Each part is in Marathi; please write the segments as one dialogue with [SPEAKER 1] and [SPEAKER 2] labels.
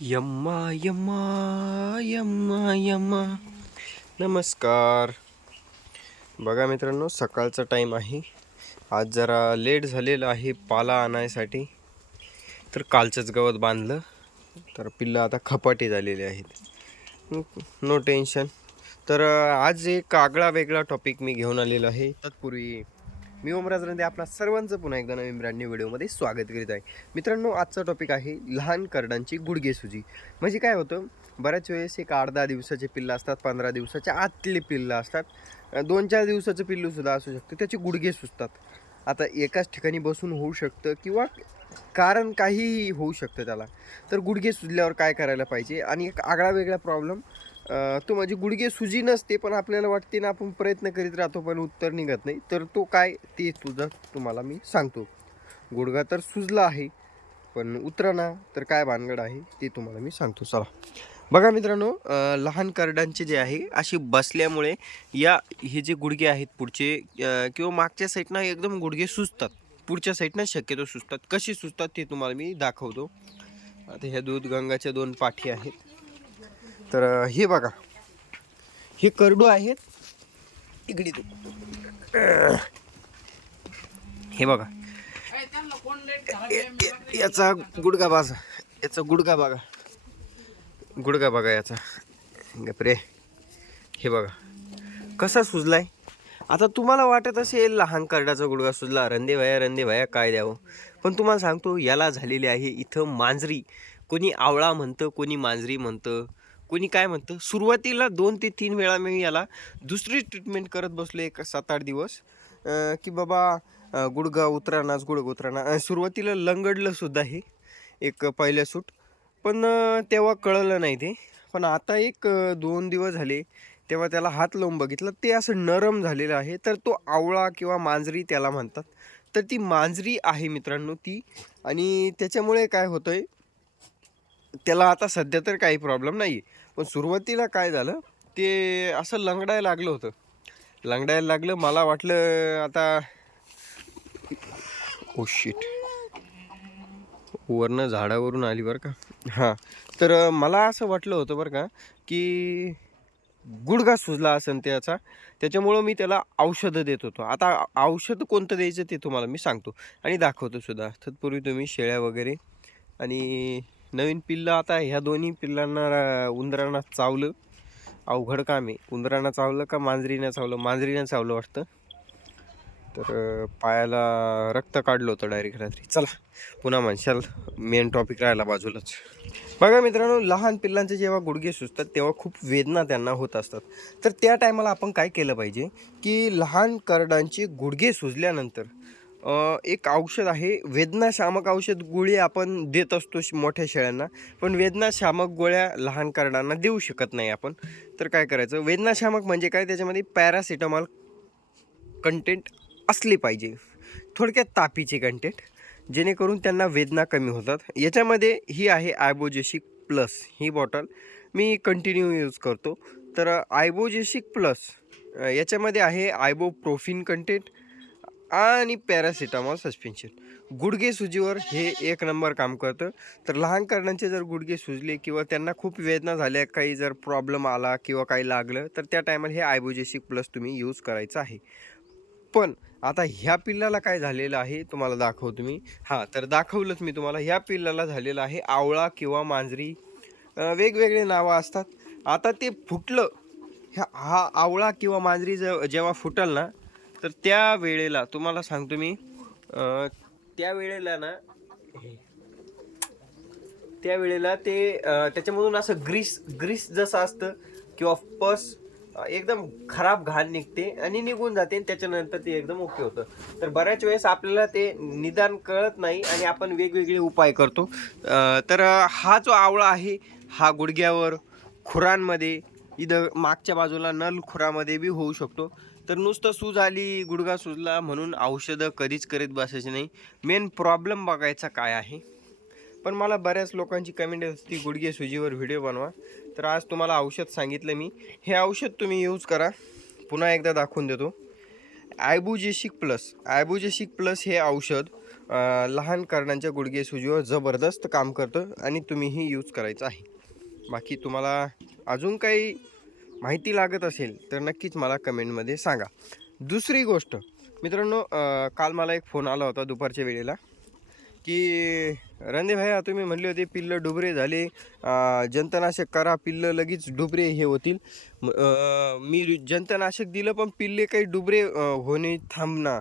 [SPEAKER 1] यम्मा यम्मा यम्मा यम्मा. नमस्कार. बघा मित्रांनो सकाळचा टाईम आहे. आज जरा लेट झालेलं आहे पाला आणायसाठी. तर कालचंच गवत बांधलं. तर पिल्लं आता खपाटी झालेले आहेत. नो टेन्शन तर आज एक आगळा वेगळा टॉपिक मी घेऊन आलेलो आहे. तत्पूर्वी मी ओमराज रंदे आपला सर्वांचं पुन्हा एकदा नवीन ब्रँड न्यू व्हिडिओमध्ये स्वागत करीत आहे. मित्रांनो आजचा टॉपिक आहे लहान करडांची गुडघेसुजी म्हणजे काय होतं बऱ्याच वेळेस एक आठ दहा दिवसाचे पिल्लं असतात पंधरा दिवसाच्या आतले पिल्लं असतात. दोन चार दिवसाचं पिल्लूसुद्धा असू शकतं त्याचे गुडघे सुचतात आता एकाच ठिकाणी बसून होऊ शकतं किंवा कारण काहीही होऊ शकतं त्याला. तर गुडघे सुजल्यावर काय करायला पाहिजे? आणि एक आगळा वेगळा प्रॉब्लेम तो म्हणजे गुडघे सुजी नसते पण आपल्याला वाटते ना आपण प्रयत्न करीत राहतो पण उत्तर निघत नाही. तर तो काय ते तुझं तुम्हाला मी सांगतो. गुडघा तर सुजला आहे पण उतराना तर काय भानगड आहे ते तुम्हाला मी सांगतो. चला. बघा मित्रांनो लहान करडांचे जे आहे अशी बसल्यामुळे या हे जे गुडघे आहेत पुढचे किंवा मागच्या साईडनं एकदम गुडघे सुजतात. पुढच्या साईडनं शक्यतो सुजतात. कशी सुजतात ते तुम्हाला मी दाखवतो. आता ह्या दूध गंगाच्या दोन पाठी आहेत. तर हे बघा. हे करडू आहेत. इकडे तू हे बघा. याचा गुडगा बाजा याचा गुडगा बघा. गुडगा बघा याचा. गपरे हे बघा. कसा सुजलाय? आता तुम्हाला वाटत असेल लहान करडाचा गुडगा सुजला. रंदे भया रंदे भया काय द्यावं? पण तुम्हाला सांगतो याला झालेली आहे इथं मांजरी. कोणी आवळा म्हणतं कोणी मांजरी म्हणतं. कोणी काय म्हणतं सुरुवातीला दोन ते तीन वेळा मी याला दुसरी ट्रीटमेंट करत बसलो एक सात आठ दिवस की बाबा गुडगा उतरानाच गुडग उतराना. सुरुवातीला लंगडलं सुद्धा हे एक पहिल्या सूट. पण तेव्हा कळलं नाही ते. पण आता एक दोन दिवस झाले तेव्हा त्याला हात लावून बघितलं. ते असं नरम झालेलं आहे तर तो आवळा किंवा मांजरी त्याला म्हणतात. तर ती मांजरी आहे मित्रांनो ती. आणि त्याच्यामुळे काय होतं आहे त्याला आता सध्या तर काही प्रॉब्लेम नाही आहे पण सुरुवातीला काय झालं ते असं लंगडायला लागलं होतं. लंगडायला लागलं मला वाटलं आता ओ शिट वरनं झाडावरून आली बरं का. हां तर मला असं वाटलं होतं बरं का की गुडघा सुजला असेल त्याचा त्याच्यामुळं मी त्याला औषधं देत होतो. आता औषध कोणतं द्यायचं ते तुम्हाला मी सांगतो. आणि दाखवतो सुद्धा. तत्पूर्वी तुम्ही शेळ्या वगैरे आणि नवीन पिल्लं आता ह्या दोन्ही पिल्लांना उंदरांना चावलं. अवघड काम आहे. उंदरांना चावलं का मांजरीनं चावलं? मांजरीनं चावलं वाटतं. तर पायाला रक्त काढलं होतं डायरेक्ट रात्री. चला पुन्हा म्हणशाल मेन टॉपिक राहिला बाजूलाच. बघा मित्रांनो लहान पिल्लांचे जेव्हा गुडघे सुचतात तेव्हा खूप वेदना त्यांना होत असतात. तर त्या टायमाला आपण काय केलं पाहिजे? की लहान करडांचे गुडघे सुजल्यानंतर एक औषध आहे. वेदनाशामक औषध गोळी आपण देत असतो श- मोठ्या शेळ्यांना. पण वेदनाशामक गोळ्या लहान करडांना देऊ शकत नाही आपण. तर काय करायचं? वेदनाशामक म्हणजे काय? त्याच्यामध्ये पॅरासिटामॉल कंटेंट असली पाहिजे. थोडक्यात तापीचे कंटेंट. जेणेकरून त्यांना वेदना कमी होतात. याच्यामध्ये ही आहे आयबोजेशिक प्लस. ही बॉटल मी कंटिन्यू यूज करतो. तर आयबोजेशिक प्लस याच्यामध्ये आहे आयबोप्रोफिन कंटेंट. आणि पॅरासिटामॉल सस्पेन्शन. गुडघे सुजीवर हे एक नंबर काम करतं. तर लहान कारणांचे जर गुडघे सुजले किंवा त्यांना खूप वेदना झाल्या काही जर प्रॉब्लेम आला किंवा काही लागलं तर त्या टायमाला हे आयबोजेसिक प्लस तुम्ही यूज करायचं आहे. पण आता ह्या पिल्लाला काय झालेलं आहे तुम्हाला दाखवतो मी. हां तर दाखवलंच मी तुम्हाला. ह्या पिल्लाला झालेलं आहे आवळा किंवा मांजरी. वेगवेगळे नावं असतात. आता ते फुटलं. ह्या हा आवळा किंवा मांजरी ज जेव्हा फुटल ना तर त्या वेळेला तुम्हाला सांगतो मी त्या वेळेला ना त्यावेळेला ते त्याच्यामधून असं ग्रीस ग्रीस जसं असतं किंवा पस एकदम खराब घाण निघते आणि निघून जाते आणि त्याच्यानंतर ते एकदम ओके होतं. तर बऱ्याच वेळेस आपल्याला ते निदान कळत नाही आणि आपण वेगवेगळे उपाय करतो. तर हा जो आवळा आहे हा गुडघ्यावर खुरांमध्ये इथं मागच्या बाजूला नल खुरामध्ये बी होऊ शकतो. तर नुसतं सूज आली गुडघा सुजला म्हणून औषधं कधीच करीत बसायची नाही. मेन प्रॉब्लेम बघायचा काय आहे? पण मला बऱ्याच लोकांची कमेंट असती गुडघे सुजीवर व्हिडिओ बनवा. तर आज तुम्हाला औषध सांगितलं मी. हे औषध तुम्ही यूज करा. पुन्हा एकदा दाखवून देतो. आयबुजेशिक प्लस आयबुजेशिक प्लस हे औषध लहान कारणांच्या गुडघे सुजीवर जबरदस्त काम करतं आणि तुम्हीही यूज करायचं आहे. बाकी तुम्हाला अजून काही माहिती लागत असेल तर नक्कीच मला कमेंटमध्ये सांगा. दुसरी गोष्ट मित्रांनो काल मला एक फोन आला होता दुपारच्या वेळेला की रंदे भाई तुम्ही म्हणले होते पिल्लं डुबरे झाले जंतनाशक करा पिल्लं लगेच डुबरे हे होतील. मी जंतनाशक दिलं पण पिल्ले काही डुबरे होणे थांबना.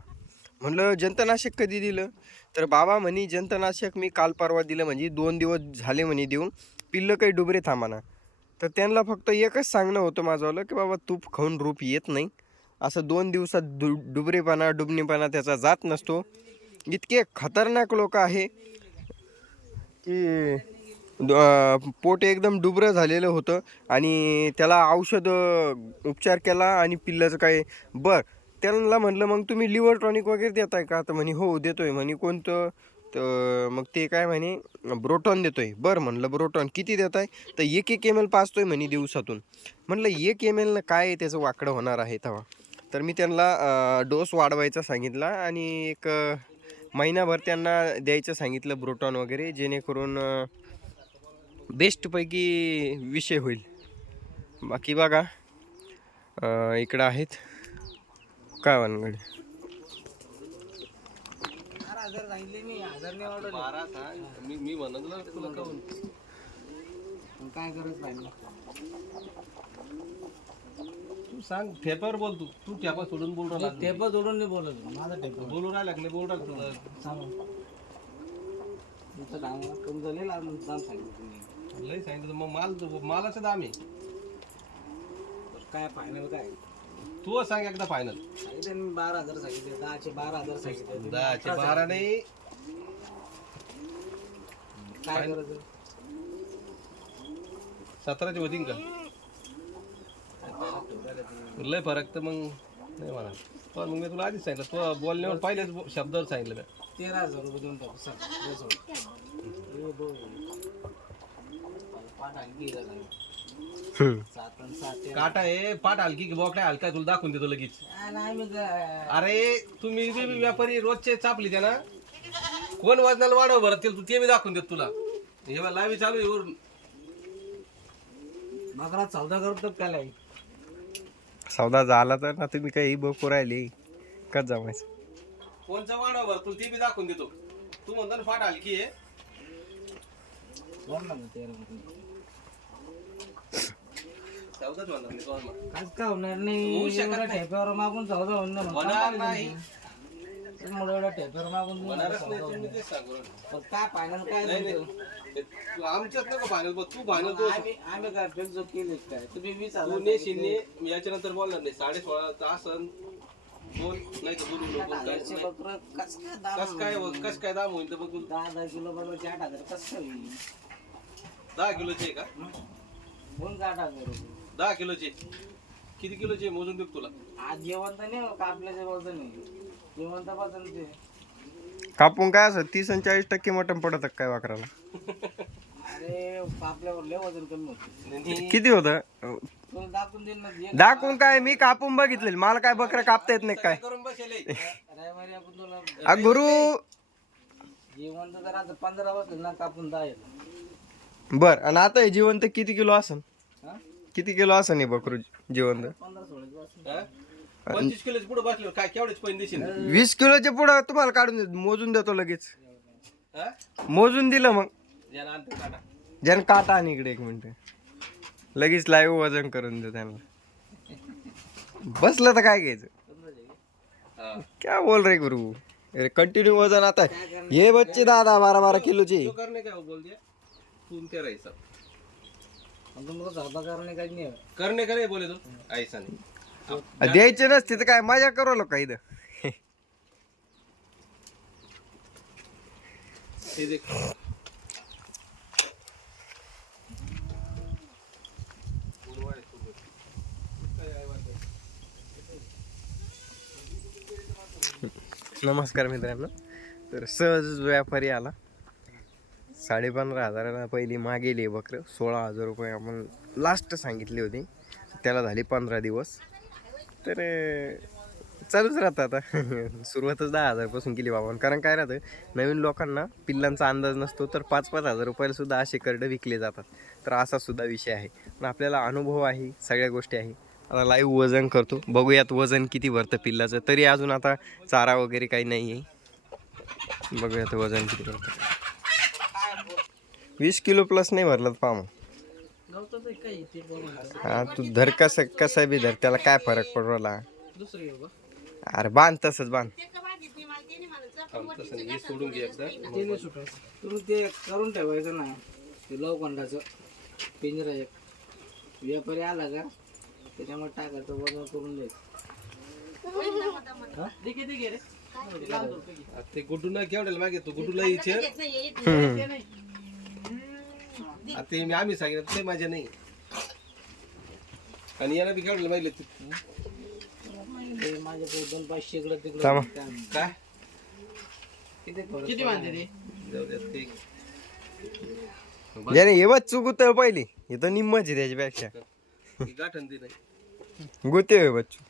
[SPEAKER 1] म्हणलं जंतनाशक कधी दिलं? तर बाबा म्हणे जंतनाशक मी काल परवा दिलं म्हणजे दोन दिवस झाले म्हणे देऊन पिल्लं काही डुबरे थांबाना. तर त्यांना फक्त एकच सांगणं होतं माझंवालं की बाबा तूप खाऊन रूप येत नाही. असं दोन दिवसात डु डुबरेपणा डुबणेपणा त्याचा जात नसतो. इतके खतरनाक लोक आहे की पोट एकदम डुबरं झालेलं होतं. आणि त्याला औषध उपचार केला आणि पिल्लाचं काय बर. त्यांना म्हणलं मग तुम्ही लिव्हर टॉनिक वगैरे देताय का? तर म्हणे हो देतोय. म्हणे कोणतं तर मग ते काय म्हणे ब्रोटॉन देतोय. बरं म्हणलं ब्रोटॉन किती देत आहे तर एक एक एम एल पाचतोय म्हणे दिवसातून. म्हणलं एक एम एलनं काय आहे त्याचं वाकडं होणार आहे तेव्हा? तर मी त्यांना डोस वाढवायचा सांगितला आणि एक महिनाभर त्यांना द्यायचं सांगितलं ब्रोटॉन वगैरे जेणेकरून बेस्टपैकी विषय होईल. बाकी बघा इकडं आहेत. काय वानगड
[SPEAKER 2] हजार सांगितले मी हजार नाही ऑर्डर
[SPEAKER 3] बारा सांग मी मी म्हणत ना तुला काहून?
[SPEAKER 2] काय करत पाहिजे
[SPEAKER 3] तू सांग ठेप्यावर बोल तू. तू ठेपा सोडून बोल राहिला
[SPEAKER 2] टेप जोडून नाही बोलत माझा टेप
[SPEAKER 3] बोलू राहिला की नाही बोल राहिला तुला.
[SPEAKER 2] सांग. तुमचं काम लांब दाम सांगितलं तुम्ही
[SPEAKER 3] लय सांगितलं मग माल मालाचं दाम आहे.
[SPEAKER 2] तर काय फायनल काय?
[SPEAKER 3] तू सांग एकदा फायनल
[SPEAKER 2] सांगितले मी बारा हजार सांगितले दहाचे बारा हजार सांगितले तुम्ही
[SPEAKER 3] दहाचे
[SPEAKER 2] अठरा
[SPEAKER 3] बारा नाही.
[SPEAKER 2] सांगितले. काय करायचं?
[SPEAKER 3] सतराचे होतीन का लय फरक तर मग नाही म्हणा. पण मग मी तुला आधीच सांगितलं तू बोलण्यावर पहिल्याच बो- शब्दावर सांगितलं मी.
[SPEAKER 2] तेरा हजार रुपये देऊन टाकू सर. पाठ आणखी
[SPEAKER 3] काटा आहे पाठ हलकी की बोकड्या हलका तुला दाखवून देतो लगेच.
[SPEAKER 2] आ, नाही मी काय-
[SPEAKER 3] अरे तुम्ही बी व्यापारी रोजचे चापली त्या ना कोण वजनाला वाढव बरं ते ते मी दाखवून देत तुला. हे बघ, लावी चालू आहे वरून.
[SPEAKER 2] बकरा चौदा करतो काय लाई?
[SPEAKER 1] सौदा झाला तर ना तुम्ही काही बघू राहिले. कच जमायचं?
[SPEAKER 3] कोणचं वाढव बरं तुला ते बी दाखवून देतो. तू म्हणतो ना फाट हलकी आहे
[SPEAKER 2] दोन नंबर तेरा मध्ये.
[SPEAKER 3] चौदाच म्हणणार मी तुम्हाला.
[SPEAKER 2] काहीच का होणार नाही. एवढ्या ठेप्यावर मागून चौदा होणार
[SPEAKER 3] नाही.
[SPEAKER 2] त्यामुळे एवढ्या ठेप्यावर मागून तुम्ही
[SPEAKER 3] होणारच
[SPEAKER 2] चौदा
[SPEAKER 3] नाही
[SPEAKER 2] होणार.
[SPEAKER 3] तुम्ही तेच सांगू राहिले.
[SPEAKER 2] पण काय फायनल काय
[SPEAKER 3] नाही
[SPEAKER 2] तुमचं?
[SPEAKER 3] नाही तू आमच्यात नको फायनल बघ तू फायनल तू
[SPEAKER 2] आम्ही आम्ही काय फेक जो केले काय? तुम्ही वीस हजार
[SPEAKER 3] मी याच्यानंतर बोलणार नाही. साडे सोळा तास अन बोल नाही तर बोलू नको काय
[SPEAKER 2] हजारचे बकरं कसं काय दाम
[SPEAKER 3] कस काय कस काय दाम होईल तर बघ तू
[SPEAKER 2] दहा दहा किलो बकरं आठ हजार कसं काय होईल?
[SPEAKER 3] दहा किलोचे आहे का?
[SPEAKER 2] दोन आठ हजार रुपये.
[SPEAKER 3] दहा किलोचे. किती किलोचे? मोजून देऊ तुला?
[SPEAKER 2] आज जेवण तर नाही हो, कापल्याचे बोलतं नाही. जेवण तर पासून ते.
[SPEAKER 1] कापून काय असं तीस आणि चाळीस टक्के मटण पडत काय वाकराला?
[SPEAKER 2] अरे कापल्यावर लय वजन कमी होतं.
[SPEAKER 1] किती होतं?
[SPEAKER 2] तुला दाखवून देईन ना जे
[SPEAKER 1] दाखवून काय? मी कापून बघितले मला काय बकरं कापता येत नाही काय?
[SPEAKER 3] करून बसेल हे.
[SPEAKER 2] रविवारी आपण तुला
[SPEAKER 1] आ, गुरु!
[SPEAKER 2] जेवण तर जरा आता पंधरा वाजता ना कापून दहा येतं
[SPEAKER 1] बर आणि आता हे जिवंत किती किलो असन? किती किलो असन हे बकरू जिवंत?
[SPEAKER 3] हा? पंचवीस किलोचे पुढे बसलो काय केवढेच पैन देशील?
[SPEAKER 1] वीस किलोच्या पुढं तुम्हाला काढून देतो, मोजून देतो लगेच.
[SPEAKER 3] हा?
[SPEAKER 1] मोजून दिलं मग.
[SPEAKER 3] आणतो काटा.
[SPEAKER 1] ज्यानं काटा आणि इकडे एक मिनिट. लगेच लाईव्ह वजन करून दे त्यांना. बसलं तर काय घ्यायचं?
[SPEAKER 3] हा.
[SPEAKER 1] क्या बोल रे गुरु? अरे कंटिन्यू वजन आता. हे बच्चे दहा दहा बारा बारा किलोचे.
[SPEAKER 3] तो करणे काय बोल दिया तू तेरा हिसाब
[SPEAKER 2] मग तुमचं सौदा करणे काही नाही.
[SPEAKER 3] करणे का नाही बोले तो? ऐसा नाही
[SPEAKER 1] द्यायचे नसते तर काय? मजा करू लोक इथं.
[SPEAKER 3] हे देख.
[SPEAKER 1] नमस्कार मित्रांनो. तर सहज व्यापारी आला. साडेपंधरा हजाराला पहिली मागेली बकरं. सोळा हजार रुपये आपण लास्ट सांगितली होती. त्याला झाली पंधरा दिवस. तर चालूच राहतं आता. सुरुवातच दहा हजारपासून केली बाबा. कारण काय राहतं नवीन लोकांना पिल्लांचा अंदाज नसतो तर पाच पाच हजार रुपयाला सुद्धा असे करडं विकले जातात. तर असा सुद्धा विषय आहे. पण आपल्याला अनुभव आहे सगळ्या गोष्टी आहे. आता लाईव्ह वजन करतो. बघूयात वजन किती भरतं पिल्लाचं. तरी अजून आता चारा वगैरे काही नाही आहे बघूयात वजन किती भरतं. वीस किलो प्लस नाही भरलं
[SPEAKER 2] बघून
[SPEAKER 1] हा तू धर कसं कसं बी धर त्याला काय फरक पडला अरे बांध तसंच बांध.
[SPEAKER 3] हे
[SPEAKER 2] ते करून ठेवायचं ना ते लवखंडाचं पिंजरा एक. व्यापारी आला का त्याच्यामुळे टाकायचं वजन करून द्यायचं. हा?
[SPEAKER 3] ते गुड्डूला केवढ्याला मागे तू गुड्डूला इच्छे आता ते मी आम्ही सांगितलं ते माझ्या नाही. आणि याला बी केवढ्याला मागले
[SPEAKER 2] ते माझ्याकडे दोन पाचशे इकडं तिकडं
[SPEAKER 1] थांबा.
[SPEAKER 3] काय?
[SPEAKER 2] किती मानते ते
[SPEAKER 3] जाऊ द्या ते
[SPEAKER 1] याने हे चुकूत पहिली. हे तर निम्मच आहे त्याच्यापेक्षा.
[SPEAKER 3] ही गाठण नाही
[SPEAKER 1] गुते होय बच्चू.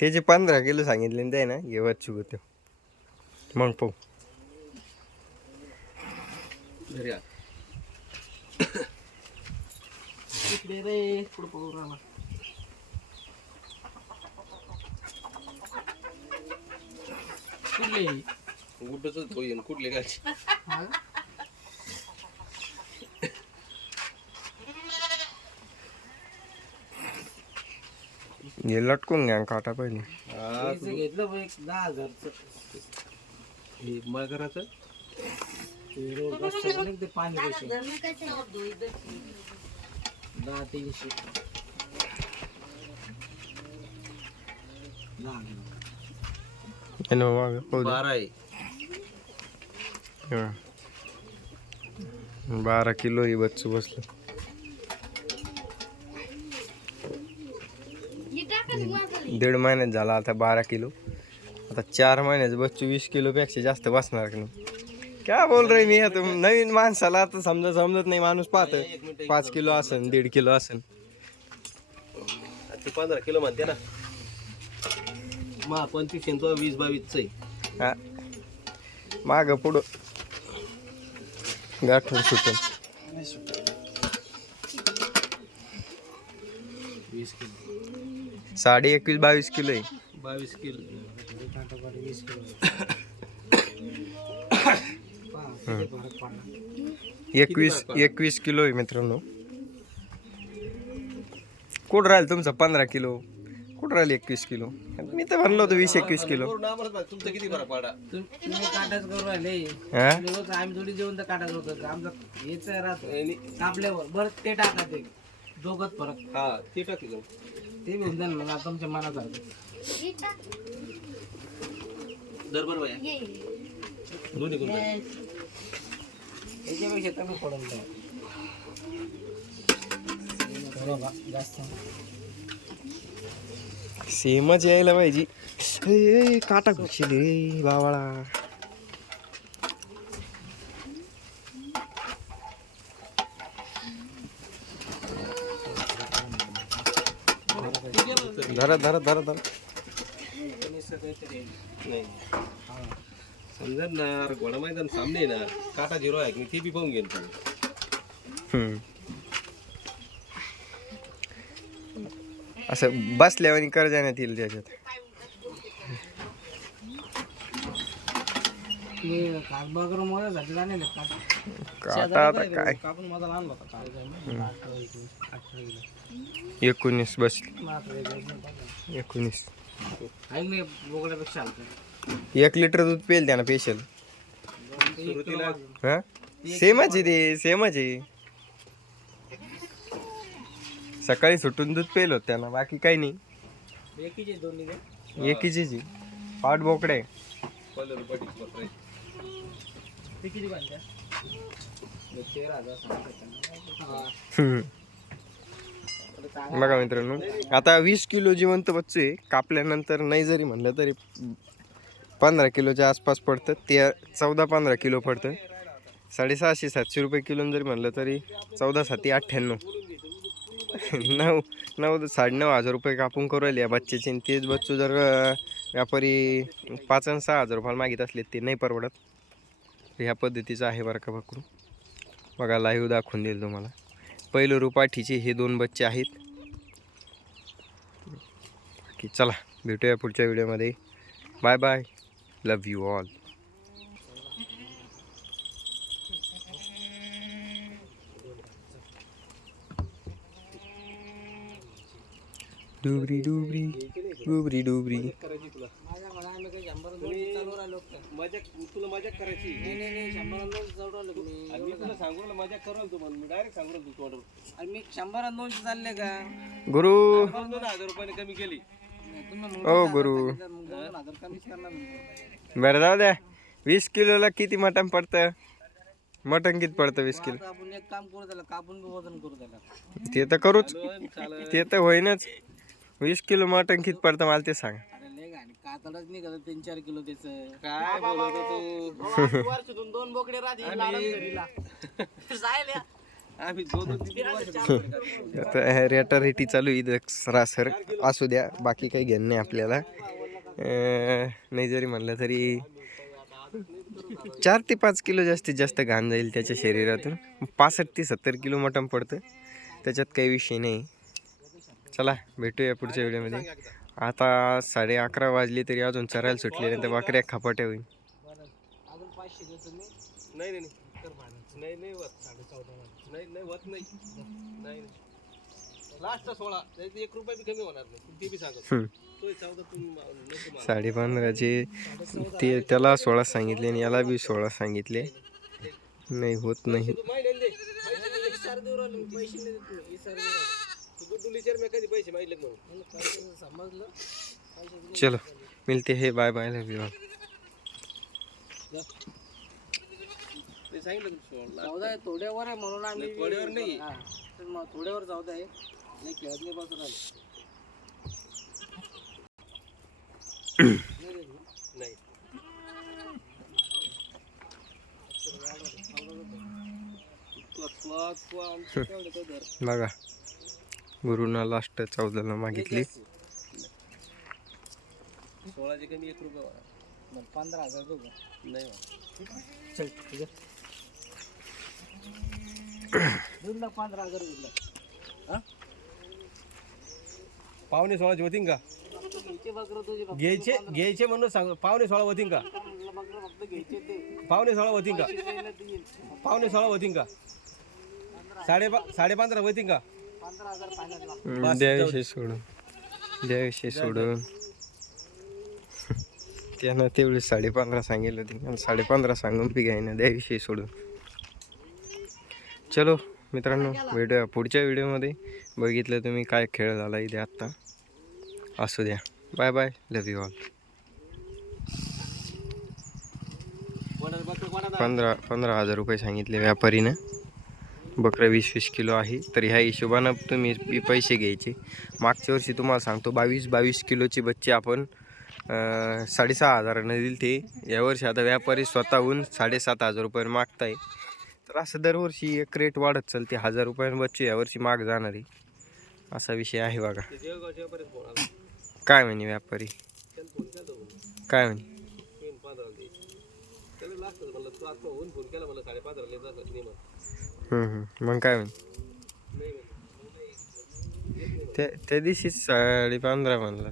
[SPEAKER 1] त्याचे पंधरा किलो सांगितले ना ते ना हे बच्चू गुते मग पाहू.
[SPEAKER 3] घरी.
[SPEAKER 2] इकडे रे पुढं पकडून राहिला. कुठले?
[SPEAKER 3] गुड्डूच होईन कुठले
[SPEAKER 2] हा?
[SPEAKER 1] हे लटकून घ्या काटा पहिले.
[SPEAKER 3] हा,
[SPEAKER 2] घेतलं बघ एक दहा हजारचं.
[SPEAKER 3] हे मगराचं
[SPEAKER 2] ते रोज असतं ना ते पाणी पैसे. दहा तीनशे दहा किलो.
[SPEAKER 1] हे ना मागं, पाहू दे.
[SPEAKER 3] बारा आहे.
[SPEAKER 1] हे बघ. बारा किलो ही बच्चू बसलं. दीड महिन्यात झाला आता बारा किलो. आता चार महिन्याचं बच्चू वीस किलोपेक्षा जास्त बसणार का नाही? काय बोल रे मी आता नवीन माणसाला आता समजा समजत नाही माणूस पाहत पाच किलो असन दीड किलो असन
[SPEAKER 3] ते पंधरा किलो म्हणते ना मा पंचवीस तो वीस बावीस
[SPEAKER 1] हा माग पुढं गाठून सुटून
[SPEAKER 3] वीस किलो
[SPEAKER 1] साडे एकवीस बावीस किलो आहे
[SPEAKER 3] बावीस किलो
[SPEAKER 2] वीस किलो पहा, किती फरक पडला
[SPEAKER 1] एकवीस एकवीस किलो आहे मित्रांनो. कुठं राहील तुमचं? पंधरा किलो. कुठं राहील एकवीस किलो? मी तर म्हणलो होतो वीस एकवीस किलो.
[SPEAKER 3] तुमचा किती फरक पडा
[SPEAKER 2] तुम- तुम्ही काटाच करू राहिले.
[SPEAKER 1] हा?
[SPEAKER 2] आम्ही थोडी जेवण तर काटाच होतं. आमचं हेच राहतो.
[SPEAKER 3] आणि
[SPEAKER 2] कापल्यावर बरं ते टाका ते. दोघत फरक.
[SPEAKER 3] हा ते टाकी जाऊ.
[SPEAKER 2] ते घेऊन जाईल तुमच्या
[SPEAKER 3] बाया दोन्ही कोण
[SPEAKER 2] याच्यापेक्षा कमी बा- जास्त
[SPEAKER 1] सेमच यायला पाहिजे. काटा घुसली रे बाबाळा. धरा धरा धरा धरा.
[SPEAKER 3] नाही समजा ना अरे घोडा मैदान सामने आहे ना काटा झिरो आहे की नाही ते बी पाहून घेईन तुम्ही
[SPEAKER 1] हम्म. असं बसल्यावर कर जाण्यात येईल त्याच्यात.
[SPEAKER 2] मी कागबागरमध्ये झाले जाणे
[SPEAKER 1] काटा आता काय?
[SPEAKER 2] कापून माझा आणला होता काल काय अठरा एकोणीस अठरा किलो
[SPEAKER 1] एकोणीस
[SPEAKER 2] मग अठरा ऐक नाही बोकड्यापेक्षा
[SPEAKER 1] एक लिटर दूध पेल त्यानं
[SPEAKER 3] सुरुवातीला
[SPEAKER 1] हा? सेमच आहे ते सेमच आहे. सकाळी सुटून दूध पेल होत त्यानं बाकी काही नाही.
[SPEAKER 2] एकीचे
[SPEAKER 1] आहे. पाठ बोकडे
[SPEAKER 2] हा.
[SPEAKER 1] हम्म. बघा मित्रांनो आता वीस किलो जिवंत बच्चू आहे. कापल्यानंतर नाही जरी म्हणलं तरी पंधरा किलोच्या आसपास पडतं. ते चौदा पंधरा किलो पडतं. साडेसहाशे सातशे रुपये किलो जरी म्हणलं तरी चौदा साती अठ्ठ्याण्णव. नऊ नऊ साडेनऊ हजार रुपये कापून करू राहिले या बच्चेचे आणि तेच बच्चू जर व्यापारी पाच आणि सहा हजार रुपयाला मागित असले ते नाही परवडत. ह्या पद्धतीचं आहे बरं का बकरू बघा लाईव्ह दाखवून देईल तुम्हाला. पहिलं रुपाठीचे हे दोन बच्चे आहेत. की चला भेटूया पुढच्या व्हिडिओमध्ये bye bye love you all Dhubri डुबरी डुबरी डुबरी
[SPEAKER 3] करायची तुला
[SPEAKER 2] माझ्याकडे आम्ही काही शंभर दोन चालू राहिलो का?
[SPEAKER 3] मजा तुला मजा करायची
[SPEAKER 2] मी शंभर दोनशे चालले का
[SPEAKER 1] गुरु
[SPEAKER 3] हजार रुपयाने कमी केली.
[SPEAKER 1] ओ
[SPEAKER 2] दोन
[SPEAKER 1] गुरु. बरं जाऊ द्या. वीस किलोला किती मटण पडतं? मटण किती पडतं वीस किलो?
[SPEAKER 2] आपण एक काम करू त्याला कापून बी वजन करू त्याला.
[SPEAKER 1] ते तर करूच. ते तर होईनच. वीस किलो मटण किती पडतं मला ते सांग.
[SPEAKER 2] अरे लय आणि कातडच निघत तीन चार किलो त्याच.
[SPEAKER 3] काय बोलत तू?
[SPEAKER 2] वर्षातून दोन बोकडे राहते
[SPEAKER 1] आता रेटारेटी चालू आहे इथं सरासर असू द्या बाकी काही घेणं नाही आपल्याला नाही जरी म्हणलं तरी चार ते पाच किलो जास्तीत जास्त घाण जाईल त्याच्या शरीरातून पासष्ट ते सत्तर किलो मटण पडतं त्याच्यात काही विषय नाही चला भेटूया पुढच्या व्हिडिओमध्ये आता साडे अकरा वाजले तरी अजून चरायला सुटले नाही तर बकऱ्या खपाट्या होईल
[SPEAKER 2] अजून पाचशे देतो मी
[SPEAKER 3] नाही नाही नाही नाही नाही होत नाही. नाही नाही. नाही लास्ट सोळा. त्याच्यात एक रुपया बी कमी होणार नाही. ते बी सांगत. तो चौदा.
[SPEAKER 1] साडे पंधराचे ते त्याला सोळा सांगितले आणि याला बी सोळा सांगितले. नाही होत नाही.
[SPEAKER 2] नाही.
[SPEAKER 1] चलो मिलते हैं बाय बाय लव यू
[SPEAKER 3] सांगितलं
[SPEAKER 2] चौदा आहे थोड्यावर आहे म्हणून आम्ही
[SPEAKER 3] नाही, थोड्यावर नाही.
[SPEAKER 2] हा, तर मग थोड्यावर चौदा आहे नाही खेळत नाही बसून राहिलो
[SPEAKER 3] नाही. तू- तू- तू आमचं तेवढं तो धर.
[SPEAKER 1] बघा गुरुना लास्ट चौदाला मागितली.
[SPEAKER 3] सोळाचे कमी एक रुपये
[SPEAKER 2] पंधरा हजार
[SPEAKER 3] नाही.
[SPEAKER 2] चल ठीक आहे. पंधरा हजार?
[SPEAKER 3] पावणे सोळाचे होतीन का?
[SPEAKER 2] घ्यायचे
[SPEAKER 3] घ्यायचे म्हणून सांग पावणे सोळा होतीन का? पावणे सोळा होतीन का? पावणे सोळा होतीन का? साडे साडे पंधरा होतीन का?
[SPEAKER 1] द्याविषयी सोडून. द्याविषयी सोडून. त्यानं तेवढे साडे पंधरा सांगितलं होते. साडे पंधरा सांगून बी घ्यायना द्याविषयी सोडून. चलो मित्रांनो भेटूया पुढच्या व्हिडिओमध्ये बघितलं तुम्ही काय खेळ झाला इथे आत्ता. असू द्या. Bye bye love you all पंधरा पंधरा हजार रुपये सांगितले व्यापारीनं. बकरं वीस वीस किलो आहे. तर ह्या हिशोबानं तुम्ही पैसे घ्यायचे. मागच्या वर्षी तुम्हाला सांगतो बावीस बावीस किलोची बच्चे आपण साडेसहा हजारानं दिली ते यावर्षी आता व्यापारी स्वतःहून साडेसात हजार रुपये मागताय. तर असं दरवर्षी एक रेट वाढत चालते. हजार रुपयानं यावर्षी माग जाणारी. असा विषय आहे बघा. काय म्हणे व्यापारी? काय म्हणे?
[SPEAKER 3] मग
[SPEAKER 1] काय म्हणे? त्या दिवशी साडे पंधरा म्हणलं.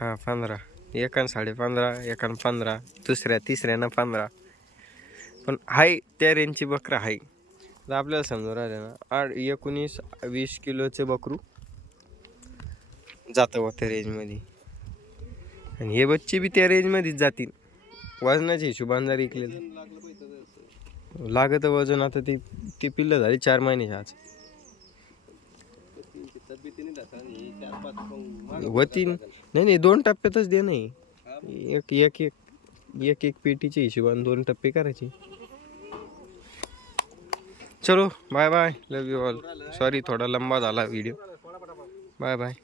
[SPEAKER 1] हां पंधरा. एकान साडे पंधरा एकान पंधरा दुसऱ्या तिसऱ्यानं पंधरा. पण आहे त्या रेंजची बकरं आहे तर आपल्याला समजून राहिलं ना आठ एकोणीस वीस किलोचे बकरू जातं बा त्या रेंजमध्ये आणि हे बच्चे बी त्या रेंजमध्येच जातील. वजनाच्या हिशोबाने जर इकले लागत वजन आता ती ती पिल्लं झाली चार महिन्याच्या आज.
[SPEAKER 3] त्यांची
[SPEAKER 1] वतीन नाही नाही दोन टप्प्यातच दे नाही एक एक एक एक एक पेटीच्या हिशोबाने दोन टप्पे करायचे. चलो bye bye love you all sorry थोडा लंबा झाला व्हिडिओ बाय बाय